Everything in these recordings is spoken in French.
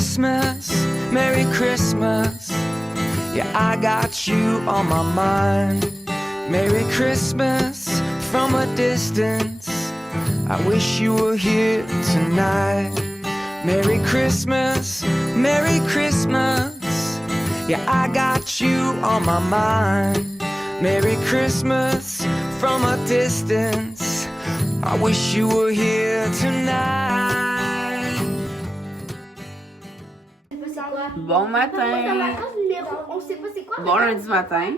Christmas, Merry Christmas. Yeah, I got you on my mind. Merry Christmas from a distance. I wish you were here tonight. Merry Christmas, Merry Christmas. Yeah, I got you on my mind. Merry Christmas from a distance. I wish you were here tonight. Bon matin. On sait pas c'est quoi. Bon lundi matin.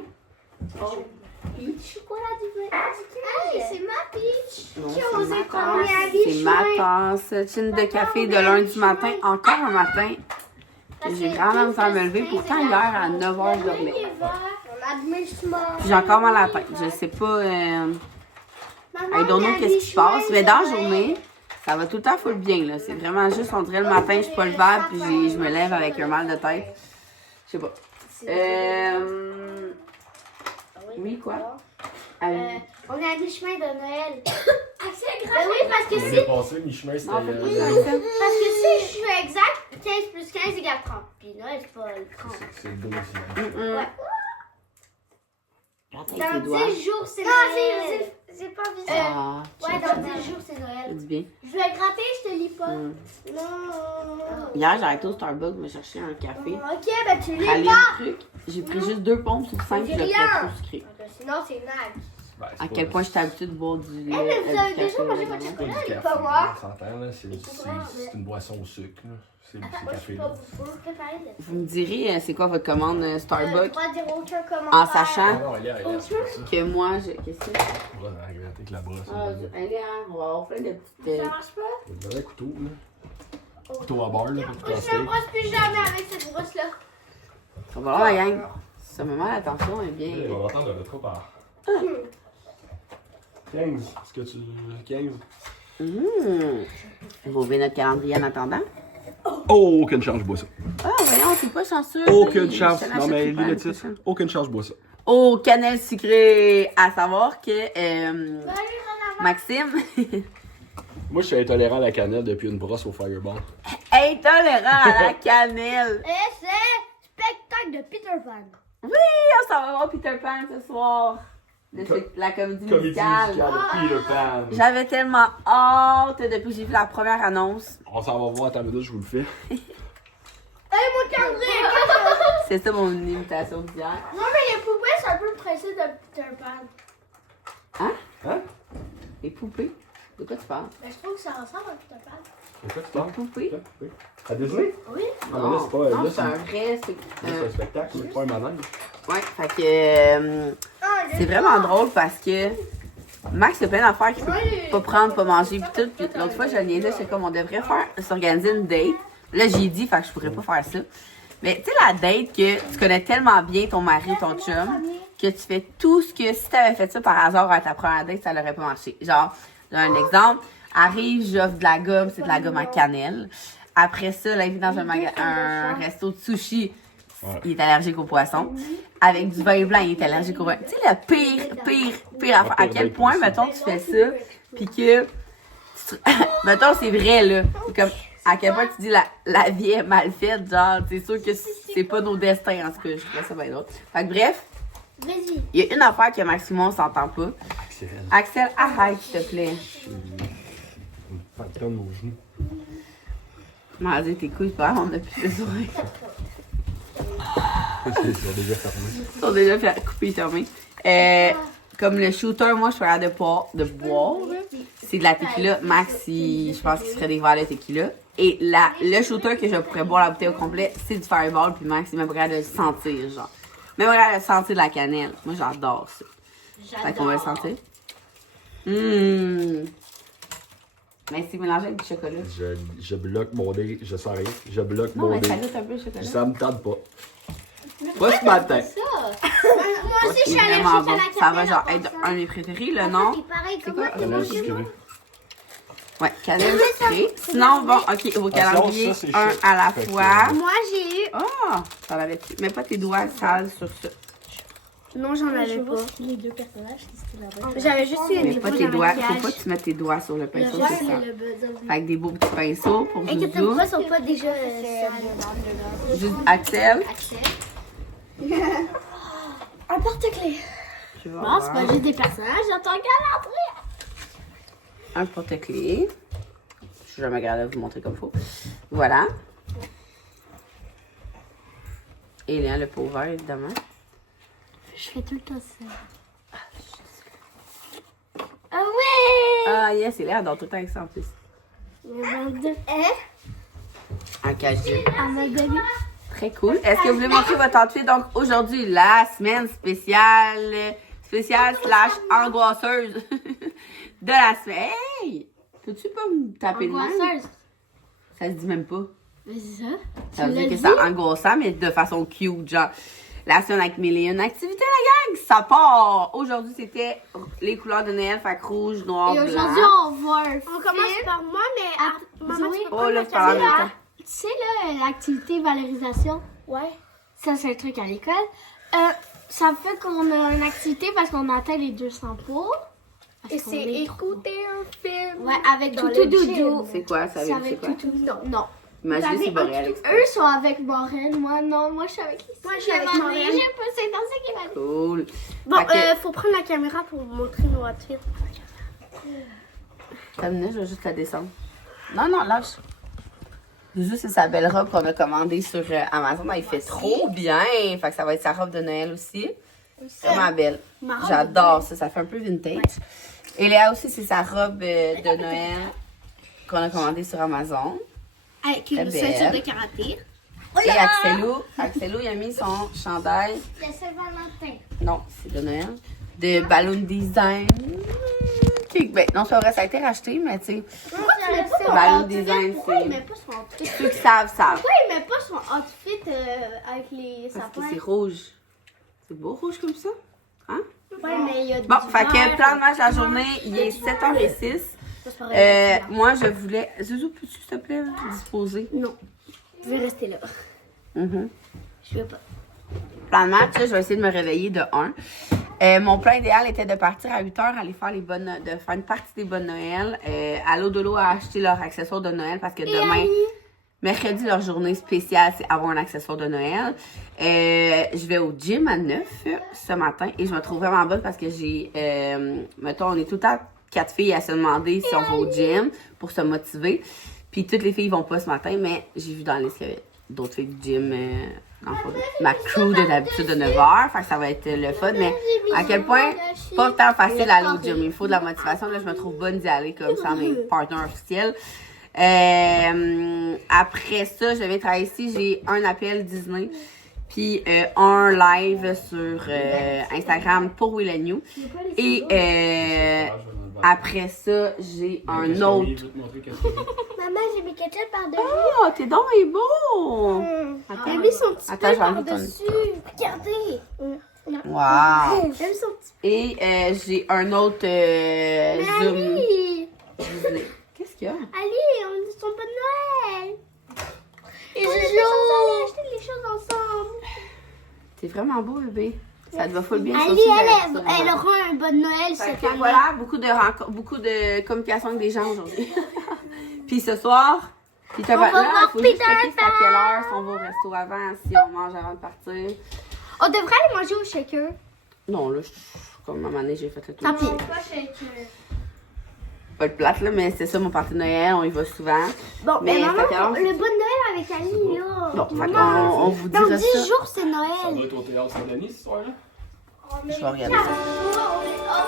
Chocolat du vin. Hey, c'est ma peach. Non, Qui a c'est osé ma prendre tasse. la C'est ma tasse. Chine de café de lundi matin. Encore un matin que j'ai grandement besoin de me lever. Pourtant, hier, à 9h, je dormais. On admet le smart. Puis j'ai encore mal à la tête. Je sais pas. I don't know qu'est-ce qui se passe. Mais dans la journée, ça va tout le temps full bien. Là. C'est vraiment juste, on dirait le matin, je suis pas levable. Puis je me lève avec un mal de tête. Je sais pas. Oui, quoi? On est à mi-chemin de Noël. C'est grave. Ben oui, parce que L'année passée, mi-chemin, c'était Non, le... Parce que si je suis exact, 15 plus 15 égale 30. Puis Noël, c'est pas le 30. C'est le 12. Ouais. Dans Dans 10 jours, c'est Non, Noël. c'est pas visible. Ah, Ouais, dans 10 jours, c'est c'est Noël. du bien. Je vais gratter, je te lis pas. Mm. Non. Hier, j'ai arrêté au Starbucks me chercher un café. Ok, ben tu lis Aller pas. le truc. J'ai pris juste 2 pompes sur 5 C'est je le rien. ferais trop sucré. Sinon, c'est nag. Ben, c'est À pas- quel point j'étais habituée de boire du lait. mais vous du avez café, déjà mangé votre évidemment. pas du chocolat, café, pas moi. on s'entend, là, c'est une boisson au sucre, là. C'est Moi, je café, suis là. pas vous préparer de Vous me direz, c'est quoi votre commande Starbucks? droit de dire aucun commentaire. En Ah sachant non, hier, c'est pas ça. que moi, je. Qu'est-ce que c'est? On va gratter avec la brosse. Ah, allez, hein, on va avoir plein de petites. Ça marche pas? On va donner un couteau, là. Couteau à beurre, là, pour tout Je casser. me brosse plus jamais avec cette brosse-là. Ça va voir la gang. Ça me met l'attention est bien. On va entendre le trop par 15. Est-ce que tu... 15? Vous ouvrez notre calendrier en attendant? Oh, aucune chance, je bois ça. Ah, voyons, t'es pas chanceux. Aucune Je chance. te Non, l'achète mais pas, lis le la titre. prochaine. Aucune chance, je bois ça. Oh, cannelle sucrée! À savoir que Salut, Renard. Maxime, Moi, je suis intolérant à la cannelle depuis une brosse au Fireball. intolérant à la cannelle. Et c'est spectacle de Peter Pan. Oui, on s'en va voir Peter Pan ce soir. La comédie Comédie musicale. musicale de Peter Pan. J'avais tellement hâte depuis que j'ai vu la première annonce. On s'en va voir à ta minute, je vous le fais. Hey, mon calendrier! C'est ça mon imitation d'hier. Non, mais les poupées, c'est un peu le principe de Peter Pan. Hein? Les poupées. De quoi tu parles? Mais je trouve que ça ressemble à Peter Pan. De quoi tu parles? Poupées? À Disney? Oui. Ah, mais là, c'est pas... Non, Là, c'est un vrai. là, c'est un spectacle, c'est pas un manège. Ouais, fait que c'est vraiment drôle parce que Max a plein d'affaires qu'il peut pas prendre, pas manger pis tout. Puis l'autre fois, je le niaisais, j'étais comme on devrait s'organiser une date. Là, j'ai dit, fait que je pourrais pas faire ça. Mais tu sais, la date que tu connais tellement bien ton mari, ton chum, que tu fais tout ce que si t'avais fait ça par hasard à ta première date, ça l'aurait pas marché. Genre, j'ai un exemple. Arrive, j'offre de la gomme, c'est de la gomme à cannelle. Après ça, là, il est dans un resto de sushi. Ouais. Il est allergique au poisson. Avec du vin blanc, il est allergique au vin. Tu sais, le pire affaire. À quel point, mettons, tu fais ça, pis que... mettons, c'est vrai, là. C'est comme, à quel point tu dis la vie est mal faite, genre, c'est sûr que c'est pas nos destins, en tout cas, je trouve ça bien drôle. Fait que bref, Vas-y. il y a une affaire que Maximon s'entend pas. Axel. Axel, arrête, s'il te plaît. Pardonne mon genou. Vas-y, tes couilles, pas, on a plus besoin. C'est déjà fermé. Ils sont déjà fait couper et fermer. Comme le shooter, moi, je suis capable de boire. C'est de la tequila. Max, je pense qu'il se ferait des verres de tequila. Et le shooter que je pourrais boire la bouteille au complet, c'est du Fireball. Puis Max, il m'a pas de le sentir, genre. Même pas de sentir de la cannelle. Moi, j'adore ça. Fait qu'on va le sentir. Mais c'est mélangé avec du chocolat. Je bloque mon nez, je sens rien. Je bloque Non, mon mais ça nez. goûte un peu le chocolat. Ça me tente pas. Pas ce matin. Moi aussi, je suis C'est vraiment allergique bon. à la cannelle. Ça va genre être un de mes préférés, le nom. C'est pareil, C'est comme moi, quoi? t'es Cannelle mangé sucrée. Ouais, cannelle sucrée. Sinon, bon, ok, vos calendriers, ça, c'est un chaud. à la Fait que, fois. Moi, j'ai eu. Ah, ça l'avait. Mets pas tes doigts sales sur ça. Non, j'en avais Je pas. vois les deux personnages qui étaient là-bas. J'avais juste eu Mais des pas beaux tes doigts. Faut maquillages. pas que tu mettes tes doigts sur le pinceau, c'est ça. le buzzer. Avec des beaux petits pinceaux pour Zouzou. Inquiétez-vous, ils sont pas déjà Juste Axel. Un porte-clés. Je vais Bon, voir. c'est pas juste des personnages, j'entends qu'à l'entrée. Un porte-clés. Je suis jamais capable de vous montrer comme il faut. Voilà. Et là, le pot vert, évidemment. Je fais tout le temps ça. Ah ouais! Ah, yes, il est dans tout le temps avec ça en plus. Un casier. À ma début. Très cool. Est-ce que vous voulez montrer votre outfit? Donc, aujourd'hui, la semaine spéciale slash angoisseuse de la semaine. Hey! Peux-tu pas me taper de main? Angoisseuse. Ça se dit même pas. Mais c'est ça. Ça veut Tu dire l'as que dit? c'est angoissant, mais de façon cute, genre. La semaine avec mille et une activités, la gang, ça part! Aujourd'hui, c'était les couleurs de Noël, fait que rouge, noir, Et blanc. aujourd'hui, on voit un On commence par moi, mais maman, Zoé. tu peux Oh prendre là, la je parle en caméra. même temps. Tu sais, là, l'activité valorisation, Ouais. ça, c'est un truc à l'école. Ça fait qu'on a une activité parce qu'on atteint les 200 pots. Parce Et qu'on c'est est trop. écouter un film. Ouais, avec Dans Toutou le Doudou. gym. C'est quoi, ça C'est veut dire avec quoi? Toutou. Non. Non. Imaginez, c'est Boréal. Eux sont avec Morène, moi non, moi je suis avec Christine. Moi, je suis avec Morène. J'ai pas, c'est dans ce qui va. Cool. Bon, Fait que- faut prendre la caméra pour vous montrer nos outfits. T'as mené, je vais juste la descendre. Non, non, lâche. Juste, c'est sa belle robe qu'on a commandée sur Amazon. Elle fait trop bien. Fait que ça va être sa robe de Noël aussi. Vraiment belle. J'adore ça. Ça fait un peu vintage. Et Léa aussi, c'est sa robe de Noël qu'on a commandée sur Amazon. Avec une Très ceinture de belle. karaté. Et Axelou, il a mis son chandail. La Saint-Valentin. Non, c'est de Noël. De Balloon Design. Ben, non, c'est pas vrai, ça a été racheté, mais tu sais. Balloon Design, Pourquoi il c'est. met pas son outfit? Ceux qui savent, savent. Pourquoi il met pas son outfit avec les Parce que sapins? c'est rouge. C'est beau rouge comme ça? Hein? Ouais, mais il y a Bon, du fait que vert. plan de match de la journée, il est 7h06. Ça, c'est pas vrai. Moi, je voulais. Zouzou, peux-tu, s'il te plaît, disposer? Non. Je vais rester là. Mhm. Je veux pas. Plan de match, là, je vais essayer de me réveiller de 1. Mon plan idéal était de partir à 8h, aller faire de faire une partie des bonnes Noël. Allo Dolo a acheté leur accessoire de Noël parce que demain, mercredi, leur journée spéciale, c'est avoir un accessoire de Noël. Je vais au gym à 9 ce matin et je me trouve vraiment bonne parce que j'ai, mettons, on est tout le temps 4 filles à se demander si on va au gym pour se motiver. Puis toutes les filles vont pas ce matin, mais j'ai vu dans la liste qu'il y avait d'autres filles du gym. Dans le fond, ma crew de d'habitude de 9h, fait que ça va être le fun, mais à quel point pas tant facile d'aller au gym. Il me faut de la motivation. Là, je me trouve bonne d'y aller comme ça, mes partenaires officiels. Après ça, je vais travailler ici. J'ai un appel Disney, puis un live sur Instagram pour Will and You. Et après ça, j'ai un autre. Maman, j'ai mis ketchup par-dessus. Oh, t'es donc et beau! Attends, Il a mis son petit Attends, peu j'ai enlevé ton- par-dessus. Regardez. Wow! Il a mis son petit Et j'ai un autre Zoom Ali. Disney. Qu'est-ce qu'il y a? Ali, on est son pas de Noël. Et On Jojo. est acheter les choses ensemble. C'est vraiment beau, bébé. Ça te va full bien. ça Ali, aussi, elle aura un bon Noël Fait cette que année. voilà, beaucoup de communication avec des gens aujourd'hui. Puis ce soir, puis t'as On va là, voir faut juste Peter checker c'est à quelle heure, si on va au resto avant, si on mange avant de partir. On devrait aller manger au shaker. Non, là, comme à un moment donné, j'ai fait le tour. Tant pis. Pas le plate, là, mais c'est ça, mon party de Noël, on y va souvent. Bon, mais Mais maman, fait que alors, le bon Noël avec Ali, là. Bon, fait Maman, qu'on on vous dans dira 10 ça. jours, c'est Ça Noël. doit être au théâtre Saint-Denis ce soir-là? Je vais regarder ça.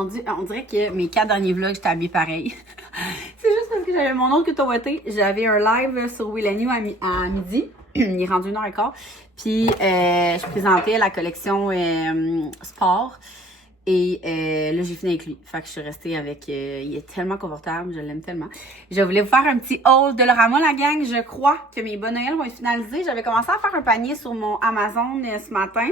rendu... On dirait que mes 4 derniers vlogs, j'étais habillée pareil. C'est juste parce que j'avais mon autre couteau-ouaté. J'avais un live sur Will and You à midi. Il est rendu 1h15. Puis, je présentais la collection sport. Et là, j'ai fini avec lui. Fait que je suis restée avec... il est tellement confortable, je l'aime tellement. Je voulais vous faire un petit haul de Dollarama, la gang. Je crois que mes bas Noël vont être finalisés. J'avais commencé à faire un panier sur mon Amazon ce matin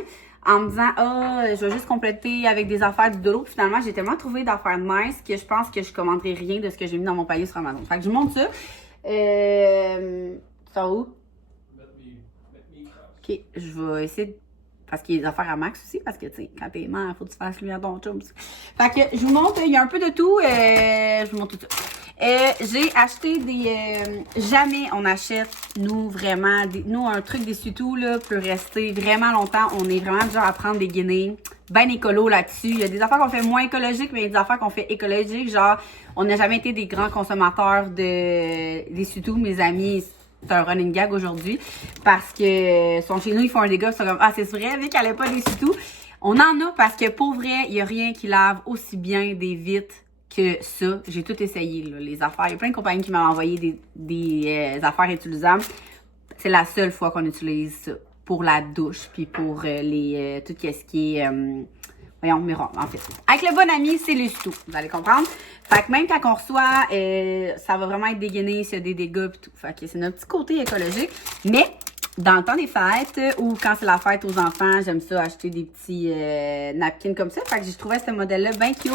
en me disant, je vais juste compléter avec des affaires du Dolo. Finalement, j'ai tellement trouvé d'affaires nice que je pense que je commanderai rien de ce que j'ai mis dans mon panier sur Amazon. Fait que je vous montre ça. Ça va où? Ok, je vais essayer de... Parce qu'il y a des affaires à Max aussi, parce que, tu sais, quand t'es mère, faut que tu fasses lui à ton chum. Fait que, je vous montre, il y a un peu de tout. Je vous montre tout ça. J'ai acheté des... jamais on achète, nous, vraiment... nous, un truc d'essuie-tout, là, peut rester vraiment longtemps. On est vraiment du genre à prendre des guinées, ben écolo là-dessus. Il y a des affaires qu'on fait moins écologiques, mais il y a des affaires qu'on fait écologiques. Genre, on n'a jamais été des grands consommateurs d'essuie-tout, mes amis. C'est un running gag aujourd'hui parce que sont chez nous, ils font un dégât, ils sont comme c'est vrai, Vic, elle n'a pas d'essuie-tout. On en a parce que pour vrai, il n'y a rien qui lave aussi bien des vitres que ça. J'ai tout essayé, là, les affaires. Il y a plein de compagnies qui m'ont envoyé des affaires utilisables. C'est la seule fois qu'on utilise ça pour la douche puis pour tout ce qui est voyons, miroir, en fait. Avec le bon ami, c'est l'essuie-tout. Vous allez comprendre. Fait que même quand on reçoit, ça va vraiment être dégainé s'il y a des dégâts pis tout. Fait que c'est notre petit côté écologique. Mais, dans le temps des fêtes, ou quand c'est la fête aux enfants, j'aime ça acheter des petits napkins comme ça. Fait que j'ai trouvé ce modèle-là bien cute.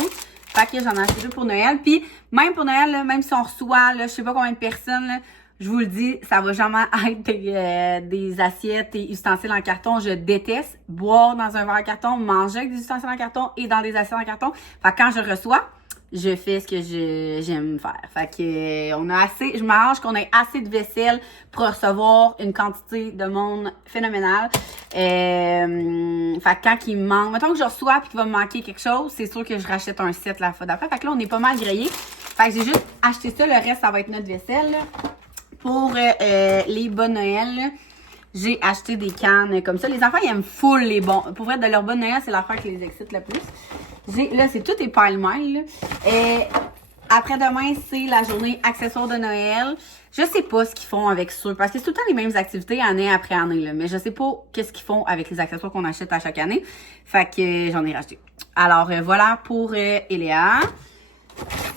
Fait que j'en ai acheté 2 pour Noël. Puis, même pour Noël, là, même si on reçoit, là, je sais pas combien de personnes, là, je vous le dis, ça va jamais être des assiettes et ustensiles en carton. Je déteste boire dans un verre en carton, manger avec des ustensiles en carton et dans des assiettes en carton. Fait que quand je reçois, je fais ce que j'aime faire. Fait que on a assez, je m'arrange qu'on ait assez de vaisselle pour recevoir une quantité de monde phénoménale. Fait que quand il me manque, mettons que je reçois et qu'il va me manquer quelque chose, c'est sûr que je rachète un set la fois d'après. Fait que là, on est pas mal grillé. Fait que j'ai juste acheté ça, le reste, ça va être notre vaisselle, là. Pour les bas Noël, là, j'ai acheté des cannes comme ça. Les enfants, ils aiment full les bons. Pour vrai, de leur bas Noël, c'est l'affaire qui les excite le plus. Là, c'est tout est pile-mile. Après-demain, c'est la journée accessoires de Noël. Je sais pas ce qu'ils font avec ça, parce que c'est tout le temps les mêmes activités année après année, là. Mais je sais pas qu'est-ce qu'ils font avec les accessoires qu'on achète à chaque année. Fait que j'en ai racheté. Alors, voilà pour Eléa.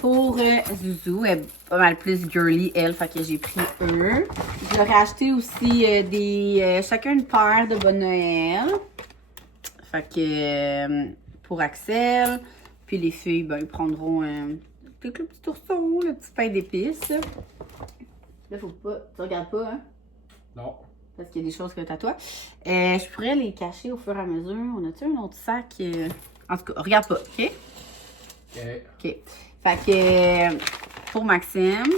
Pour Zouzou, elle est pas mal plus girly, elle, fait que j'ai pris eux. Je leur ai acheté aussi chacun une paire de bas Noël. Fait que pour Axel, puis les filles, ben, ils prendront peut-être le petit ourson, le petit pain d'épices. Là, faut pas, tu regardes pas, hein? Non. Parce qu'il y a des choses que t'as toi. Je pourrais les cacher au fur et à mesure. On a-tu un autre sac? En tout cas, regarde pas, OK? OK. Fait que pour Maxime,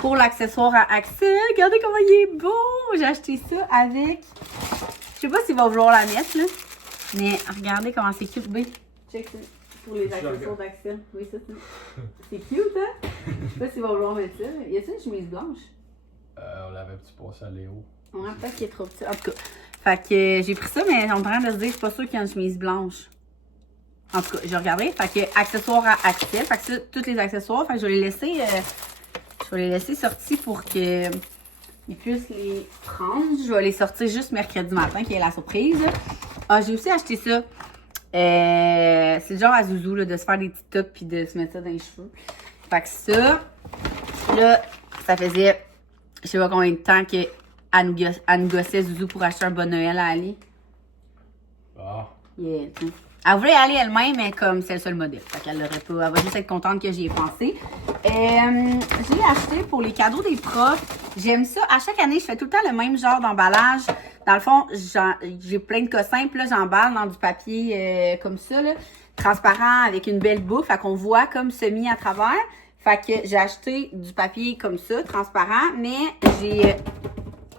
pour l'accessoire à Axel, regardez comment il est beau! J'ai acheté ça avec, je sais pas s'il va vouloir la mettre, là, mais regardez comment c'est cute, B. Check ça, pour les accessoires d'Axel. Oui, ça, c'est cute, hein? Je sais pas s'il va vouloir mettre ça. Y a-t-il une chemise blanche? On l'avait-tu passé à Léo? Ouais, peut-être qu'il est trop petit. En tout cas, fait que j'ai pris ça, mais on est en train de se dire, je suis pas sûre qu'il y a une chemise blanche. En tout cas, j'ai regardé. Fait que accessoires à Axel. Fait que ça, tous les accessoires. Fait que je vais les laisser sortis pour qu'ils puissent les prendre. Je vais les sortir juste mercredi matin, qui est la surprise. Ah, j'ai aussi acheté ça. C'est le genre à Zouzou, là, de se faire des petits tops puis de se mettre ça dans les cheveux. Fait que ça, là, ça faisait, je sais pas combien de temps qu'elle nous gossait Zouzou pour acheter un bon Noël à Ali. Ah. Yeah, t'sais. Elle voulait aller elle-même, mais comme c'est le seul modèle. Fait qu'elle l'aurait pas. Elle va juste être contente que j'y ai pensé. J'ai acheté pour les cadeaux des profs. J'aime ça. À chaque année, je fais tout le temps le même genre d'emballage. Dans le fond, j'ai plein de cossins. Puis là, j'emballe dans du papier comme ça, là, transparent avec une belle bouffe. Fait qu'on voit comme semi à travers. Fait que j'ai acheté du papier comme ça, transparent. Mais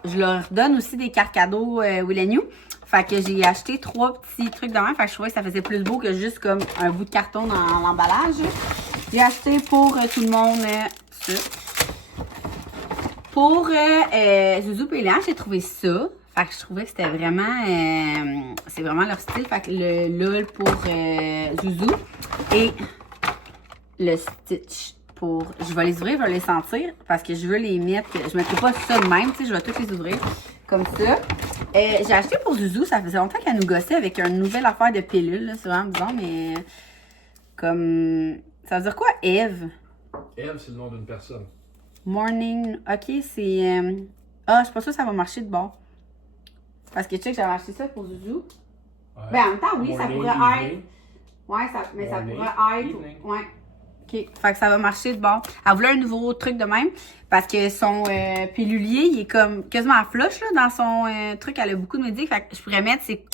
je leur donne aussi des cartes cadeaux Will and You. Fait que j'ai acheté 3 petits trucs de même. Fait que je trouvais que ça faisait plus beau que juste comme un bout de carton dans l'emballage. J'ai acheté pour tout le monde ça. Pour Zouzou et Léa, j'ai trouvé ça. Fait que je trouvais que c'était vraiment... c'est vraiment leur style. Fait que le LOL pour Zouzou et le Stitch pour... Je vais les ouvrir, je vais les sentir parce que je veux les mettre... Je ne mettrai pas ça de même, tu sais, je vais toutes les ouvrir comme ça. J'ai acheté pour Zouzou, ça faisait longtemps qu'elle nous gossait avec une nouvelle affaire de pilule. C'est vraiment bizarre, mais... Comme... Ça veut dire quoi, Eve? Eve, c'est le nom d'une personne. Morning... Ok, c'est... Ah, je suis pas sûre que ça va marcher de bord. Parce que tu sais que j'avais acheté ça pour Zouzou. Ouais. Ben, en même temps, oui, ça Morning, pourrait evening. être... Ouais, mais ça Morning, pourrait être... evening. Ouais. OK. Fait que ça va marcher de bord. Elle voulait un nouveau truc de même. Parce que son pilulier, il est comme quasiment à flush, là, dans son truc. Elle a beaucoup de médicaments. Fait que je pourrais mettre c'est...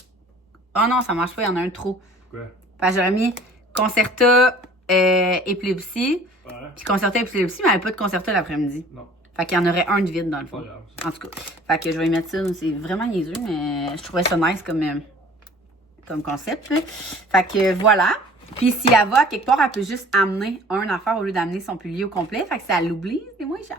Oh non, ça marche pas, il y en a un trop. Quoi? Fait que j'aurais mis Concerta épilepsie. Ouais. Puis Concerta épilepsie, mais elle n'avait pas de Concerta l'après-midi. Non. Fait qu'il y en aurait un de vide dans le fond. Pas grave, ça. En tout cas. Fait que je vais y mettre ça. C'est vraiment niaiseux, mais je trouvais ça nice comme concept. Là. Fait que voilà. Puis si elle va quelque part, elle peut juste amener un affaire au lieu d'amener son pilier au complet. Fait que si elle l'oublie, c'est moins cher.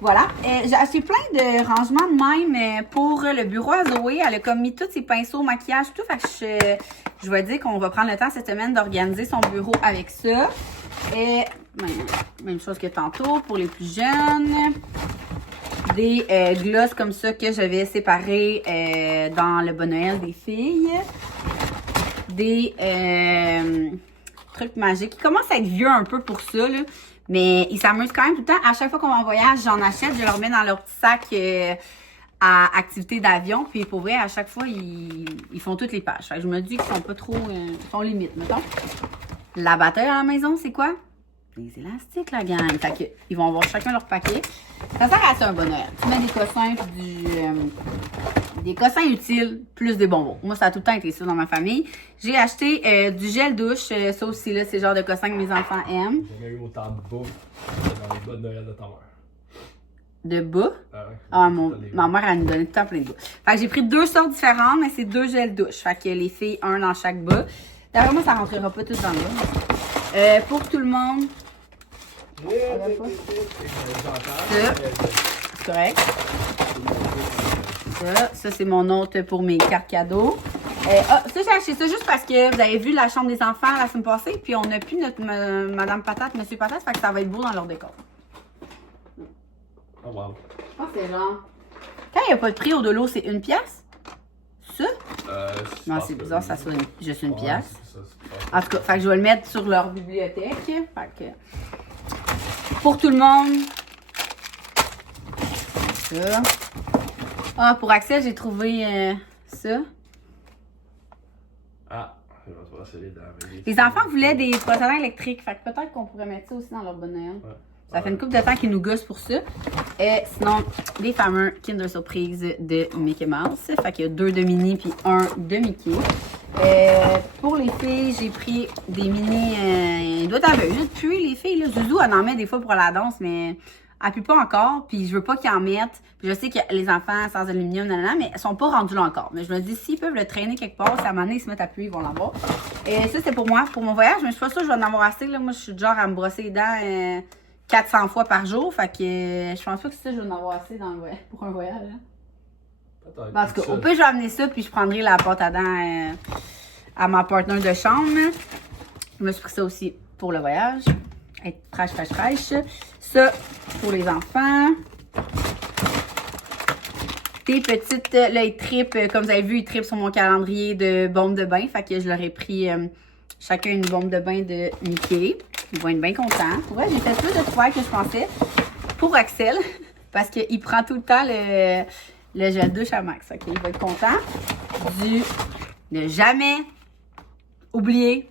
Voilà. J'ai acheté plein de rangements de même pour le bureau à Zoé. Elle a comme mis tous ses pinceaux, maquillage, tout. Fait que je vais dire qu'on va prendre le temps cette semaine d'organiser son bureau avec ça. Et même chose que tantôt pour les plus jeunes. Des glosses comme ça que j'avais séparées dans le Bon Noël des filles. Des trucs magiques. Ils commencent à être vieux un peu pour ça, là. Mais ils s'amusent quand même tout le temps. À chaque fois qu'on va en voyage, j'en achète. Je leur mets dans leur petit sac à activité d'avion. Puis pour vrai, à chaque fois, ils font toutes les pages. Fait que je me dis qu'ils sont pas trop... ils sont limites, mettons. La bataille à la maison, c'est quoi? Les élastiques, la gang. Fait que, ils vont avoir chacun leur paquet. Ça sert à ça un Bon Noël. Tu mets des cossins puis des cossins utiles plus des bonbons. Moi, ça a tout le temps été ça dans ma famille. J'ai acheté du gel douche. Ça aussi, là, c'est le genre de cossin que mes enfants aiment. J'ai jamais eu autant de bouffe dans les bonnes Noël de ta mère. De bas. Ah ouais. Ah, ma mère, elle nous donnait tout le temps plein de bas. Fait que j'ai pris 2 sortes différentes, mais c'est 2 gels douche. Fait que les filles, un dans chaque bas. D'ailleurs, moi, ça rentrera pas tout dans le bas. Pour tout le monde. C'est correct. Ça c'est mon autre pour mes cartes cadeaux. Ça, j'ai acheté ça juste parce que vous avez vu la chambre des enfants la semaine passée, puis on n'a plus notre Madame Patate, Monsieur Patate, fait que ça va être beau dans leur décor. Oh wow. Je pense que c'est genre... Quand il n'y a pas de prix au de l'eau, c'est 1 pièce? Ça? Non, c'est bizarre, ça soit juste 1 pièce. En tout cas, fait que je vais le mettre sur leur bibliothèque. Fait que... Pour tout le monde. Ça. Ah, pour Axel, j'ai trouvé ça. Ah, je vais se brosser les dents. Les enfants voulaient des brosses à dents électriques. Fait que peut-être qu'on pourrait mettre ça aussi dans leur Bon Noël. Ouais. Ça fait une couple de temps qu'ils nous gossent pour ça. Sinon, les fameux Kinder Surprise de Mickey Mouse. Fait qu'il y a 2 de Minnie puis 1 de Mickey. Pour les filles, j'ai pris des mini... il doit avoir un jeu de pluie, les filles. Là. Zouzou, elle en met des fois pour la danse, mais elle pue pas encore. Puis je veux pas qu'ils en mettent. Puis je sais que les enfants sans aluminium, mais ils sont pas rendus là encore. Mais je me dis, s'ils peuvent le traîner quelque part, si à un moment donné, ils se mettent à pluie, ils vont l'avoir. Ça, c'est pour moi, pour mon voyage. Mais je suis pas sûre que je vais en avoir assez. Là. Moi, je suis du genre à me brosser les dents 400 fois par jour. Fait que je pense pas que ça, je vais en avoir assez dans le voyage, pour un voyage. Hein. En tout cas, au pire, je vais amener ça, puis je prendrai la pâte à dents à ma partenaire de chambre. Je me suis pris ça aussi pour le voyage. Être fraîche. Ça, pour les enfants. Des petites... Là, ils trippent, comme vous avez vu, ils trippent sur mon calendrier de bombes de bain. Fait que je leur ai pris chacun une bombe de bain de Mickey. Ils vont être bien contents. Ouais, j'ai fait plus de trouvailles que je pensais. Pour Axel, parce qu'il prend tout le temps le gel douche à Max. OK, il va être content. Ne jamais oublier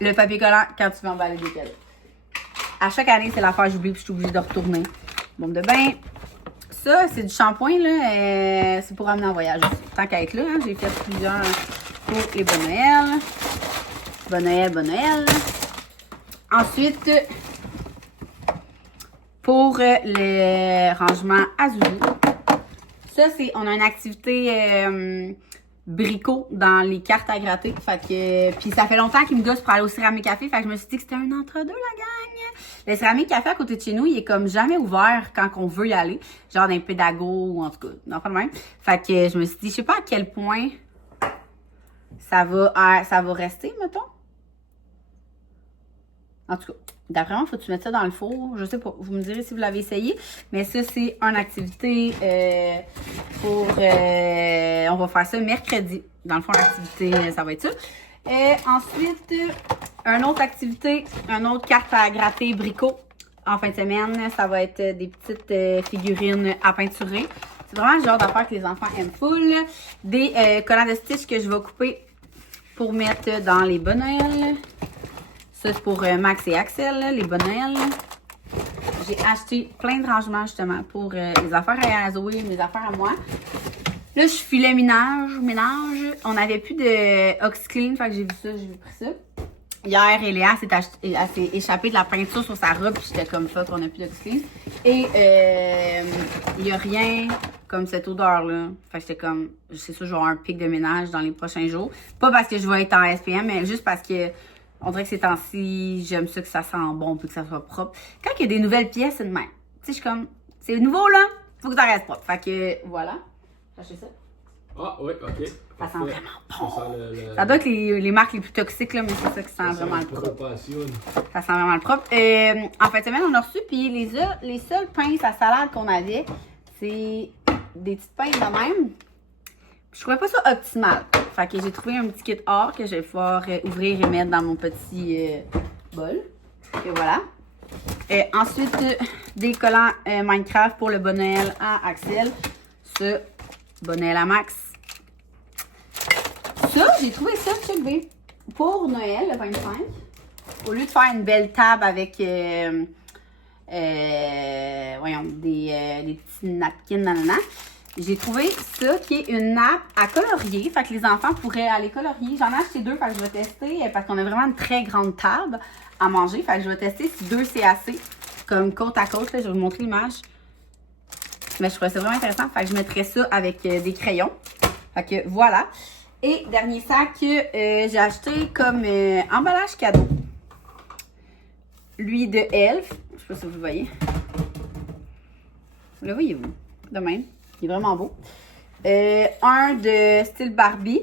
le papier collant quand tu veux emballer des cadeaux. À chaque année, c'est l'affaire, j'oublie, puis je suis obligée de retourner. Bombe de bain. Ça, c'est du shampoing, là. C'est pour amener en voyage aussi. Tant qu'à être là, hein, j'ai fait plusieurs pour les Bon Noël. Bon Noël. Ensuite, pour le rangement à Zouzou. Ça, c'est, on a une activité Brico dans les cartes à gratter. Fait que, puis ça fait longtemps qu'il me gosse pour aller au Céramique Café. Fait que je me suis dit que c'était un entre-deux, la gang. Le Céramique Café à côté de chez nous, il est comme jamais ouvert quand on veut y aller. Genre d'un pédago ou en tout cas, non, pas de même. Fait que je me suis dit, je sais pas à quel point ça va rester, mettons. En tout cas, d'après moi, faut-tu mettre ça dans le four? Je sais pas. Vous me direz si vous l'avez essayé. Mais ça, c'est une activité pour... on va faire ça mercredi. Dans le fond, l'activité, ça va être ça. Ensuite, une autre activité, une autre carte à gratter Brico. En fin de semaine, ça va être des petites figurines à peinturer. C'est vraiment le genre d'affaires que les enfants aiment full. Des collants de stitch que je vais couper pour mettre dans les bonnelles. Ça, c'est pour Max et Axel, là, les bonnelles. J'ai acheté plein de rangements, justement, pour les affaires à Zoé, mes affaires à moi. Là, je filais ménage. On n'avait plus de OxyClean, fait que j'ai vu ça, j'ai pris ça. Hier, Eléa s'est échappée de la peinture sur sa robe, puis j'étais comme fuck, on n'a plus d'OxyClean. Et il n'y a rien comme cette odeur-là. Fait que j'étais comme, c'est sûr, je vais avoir un pic de ménage dans les prochains jours. Pas parce que je vais être en SPM, mais juste parce que on dirait que ces temps-ci, j'aime ça que ça sent bon puis que ça soit propre. Quand il y a des nouvelles pièces, c'est de même. Tu sais, je suis comme, c'est nouveau là, faut que ça reste propre. Fait que, voilà. J'ai acheté ça. Ah, oui, ok. Ça sent vraiment bon. Ça, sent Ça doit être les marques les plus toxiques, là, mais c'est ça qui sent vraiment le propre. Ça sent vraiment le propre. En fin de semaine, on a reçu, puis les seules pinces à salade qu'on avait, c'est des petites pinces de même. Je trouvais pas ça optimal. Fait que j'ai trouvé un petit kit or que je vais pouvoir ouvrir et mettre dans mon petit bol. Et voilà. Ensuite, des collants Minecraft pour le bon Noël à Axel. Ce bon Noël à Max. Ça, j'ai trouvé ça, check B, pour Noël, le 25. Au lieu de faire une belle table avec voyons, des petits napkins, nanana, j'ai trouvé ça qui est une nappe à colorier. Fait que les enfants pourraient aller colorier. J'en ai acheté 2, fait que je vais tester parce qu'on a vraiment une très grande table à manger. Fait que je vais tester si 2 c'est assez. Comme côte à côte, là, je vais vous montrer l'image. Mais je trouvais ça vraiment intéressant. Fait que je mettrais ça avec des crayons. Fait que voilà. Et dernier sac que j'ai acheté comme emballage cadeau. Lui de Elf. Je sais pas si vous le voyez. Le voyez-vous? De même. Il est vraiment beau. Un de style Barbie,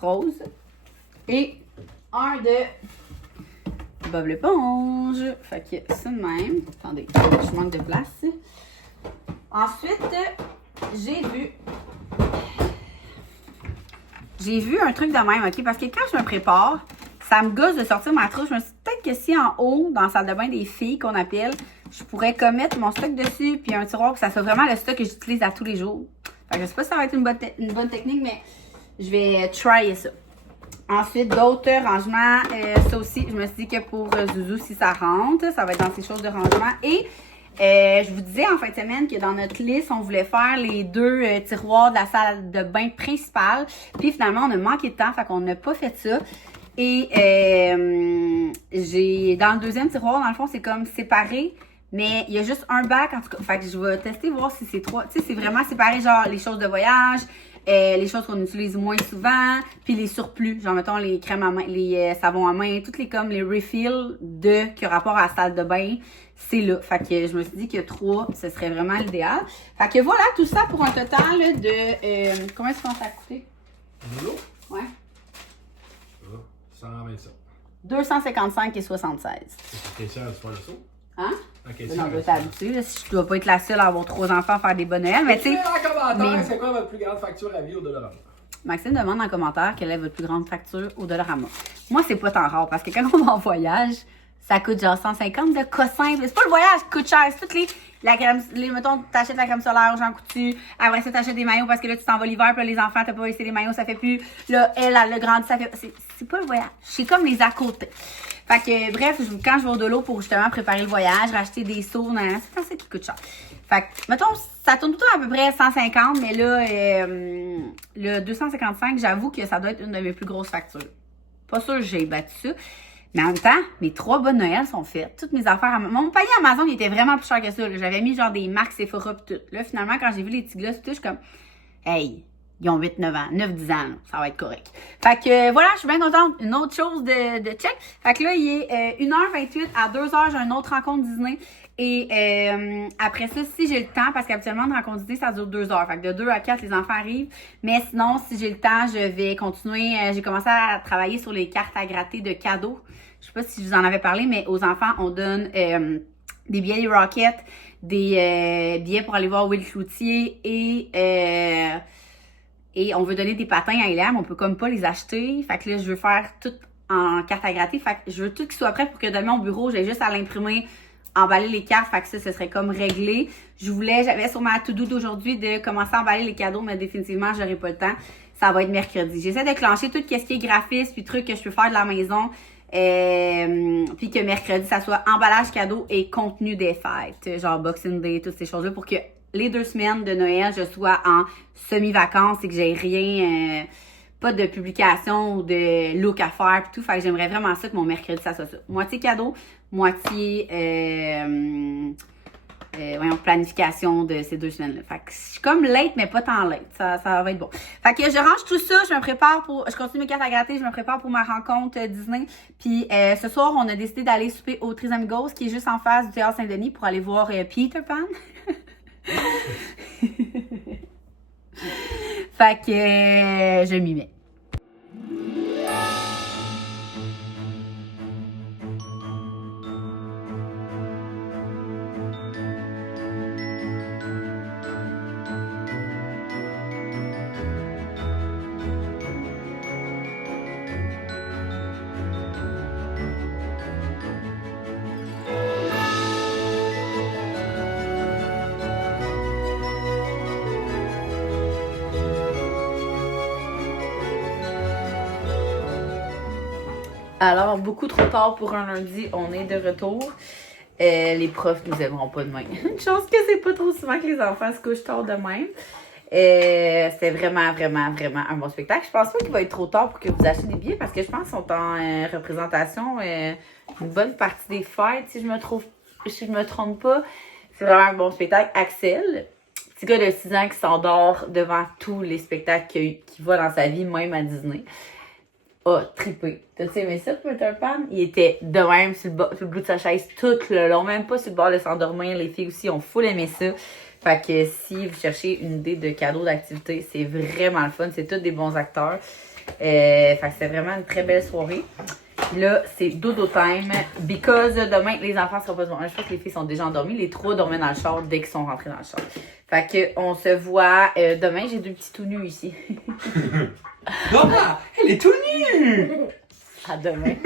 rose. Et un de Bob l'éponge. Fait que ça de même. Attendez, je manque de place. Ensuite, j'ai vu un truc de même, OK? Parce que quand je me prépare, ça me gosse de sortir ma trousse. Je me suis dit, peut-être que si en haut, dans la salle de bain des filles qu'on appelle, je pourrais comme mettre mon stock dessus, puis un tiroir, que ça soit vraiment le stock que j'utilise à tous les jours. Fait que je sais pas si ça va être une bonne technique, mais je vais try ça. Ensuite, d'autres rangements. Ça aussi, je me suis dit que pour Zouzou, si ça rentre, ça va être dans ces choses de rangement. Et je vous disais en fin de semaine que dans notre liste, on voulait faire les 2 tiroirs de la salle de bain principale. Puis finalement, on a manqué de temps, fait qu'on n'a pas fait ça. Et j'ai dans le deuxième tiroir, dans le fond, c'est comme séparé. Mais il y a juste un bac, en tout cas. Fait que je vais tester, voir si c'est 3. Tu sais, c'est vraiment séparé, genre les choses de voyage, les choses qu'on utilise moins souvent, puis les surplus, genre mettons les crèmes à main, les savons à main, toutes les comme les refills qui ont rapport à la salle de bain, c'est là. Fait que je me suis dit que 3, ce serait vraiment l'idéal. Fait que voilà, tout ça pour un total de... combien tu penses ça a coûté? Ouais. 127. 255 et 76. T'es sûr de faire le saut? Hein? Ok, Non, je dois t'habituer, là. Si je dois pas être la seule à avoir 3 enfants à faire des bonnes Noël, mais tu sais... en commentaire, mais- c'est quoi votre plus grande facture à vie au Dollarama? Maxime demande en commentaire quelle est votre plus grande facture au Dollarama. Moi, c'est pas tant rare parce que quand on va en voyage, ça coûte genre 150 de cossins. C'est pas le voyage qui coûte cher, c'est toutes mettons, t'achètes la crème solaire aux Jean Coutu, après ça, t'achètes des maillots parce que là, tu t'en vas l'hiver, puis là, les enfants, t'as pas laissé les maillots, ça fait plus. Là, elle a le grandi, ça fait. C'est pas le voyage. C'est comme les à côté. Fait que, bref, quand je vais au Dolo pour justement préparer le voyage, racheter des seaux, c'est pas ça qui coûte cher. Fait que, mettons, ça tourne tout le temps à peu près 150, mais là, le 255, j'avoue que ça doit être une de mes plus grosses factures. Pas sûr que j'ai battu ça. Mais en même temps, mes 3 bonnes Noël sont faites. Toutes mes affaires, mon panier Amazon, il était vraiment plus cher que ça. J'avais mis genre des marques Sephora pis tout. Là, finalement, quand j'ai vu les petits glosses pis tout, je suis comme, hey, Ils ont 8-9 ans, 9-10 ans, là. Ça va être correct. Fait que voilà, je suis bien contente. Une autre chose de check. Fait que là, il est 1h28, à 2h, j'ai une autre rencontre Disney. Et après ça, si j'ai le temps, parce qu'habituellement, une rencontre Disney, ça dure 2 heures. Fait que de 2 à 4, les enfants arrivent. Mais sinon, si j'ai le temps, je vais continuer. J'ai commencé à travailler sur les cartes à gratter de cadeaux. Je sais pas si je vous en avais parlé, mais aux enfants, on donne des billets des Rockets, des billets pour aller voir Will Cloutier et on veut donner des patins à Eliam. On peut comme pas les acheter. Fait que là, je veux faire tout en carte à gratter. Fait que je veux tout qui soit prêt pour que demain au bureau, j'ai juste à l'imprimer, emballer les cartes. Fait que ça, ce serait comme réglé. J'avais sur ma to-do d'aujourd'hui de commencer à emballer les cadeaux, mais définitivement, j'aurai pas le temps. Ça va être mercredi. J'essaie de clencher tout ce qui est graphisme puis trucs que je peux faire de la maison. Puis que mercredi, ça soit emballage cadeau et contenu des fêtes. Genre Boxing Day, toutes ces choses-là pour que les 2 semaines de Noël, je sois en semi-vacances et que j'ai rien, pas de publication ou de look à faire pis tout. Fait que j'aimerais vraiment ça que mon mercredi, ça soit ça. Moitié cadeau, moitié, planification de ces 2 semaines-là. Fait que je suis comme late, mais pas tant late. Ça va être bon. Fait que je range tout ça, je continue mes cartes à gratter, je me prépare pour ma rencontre Disney. Puis ce soir, on a décidé d'aller souper au Trisamigos, qui est juste en face du Théâtre Saint-Denis, pour aller voir Peter Pan. Fait que je m'y mets. Alors, beaucoup trop tard pour un lundi, on est de retour. Les profs nous aimeront pas demain. Une chance que c'est pas trop souvent que les enfants se couchent tard de même. C'est vraiment, vraiment, vraiment un bon spectacle. Je pense pas qu'il va être trop tard pour que vous achetiez des billets parce que je pense qu'ils sont en représentation une bonne partie des fêtes, si je me trompe pas. C'est vraiment un bon spectacle. Axel, petit gars de 6 ans qui s'endort devant tous les spectacles qu'il voit dans sa vie, même à Disney. Trippé. T'as-tu aimé ça, Peter Pan? Il était de même sur le bout de sa chaise tout le long, même pas sur le bord de s'endormir. Les filles aussi ont full aimé ça. Fait que si vous cherchez une idée de cadeau d'activité, c'est vraiment le fun. C'est tous des bons acteurs. Fait que c'est vraiment une très belle soirée. Là, c'est dodo time. Because demain, les enfants seront pas devant. Je pense que les filles sont déjà endormies. Les 3 dormaient dans le char dès qu'ils sont rentrés dans le char. Fait que on se voit demain. J'ai 2 petits tout nus ici. Papa, elle est tout nue! À demain.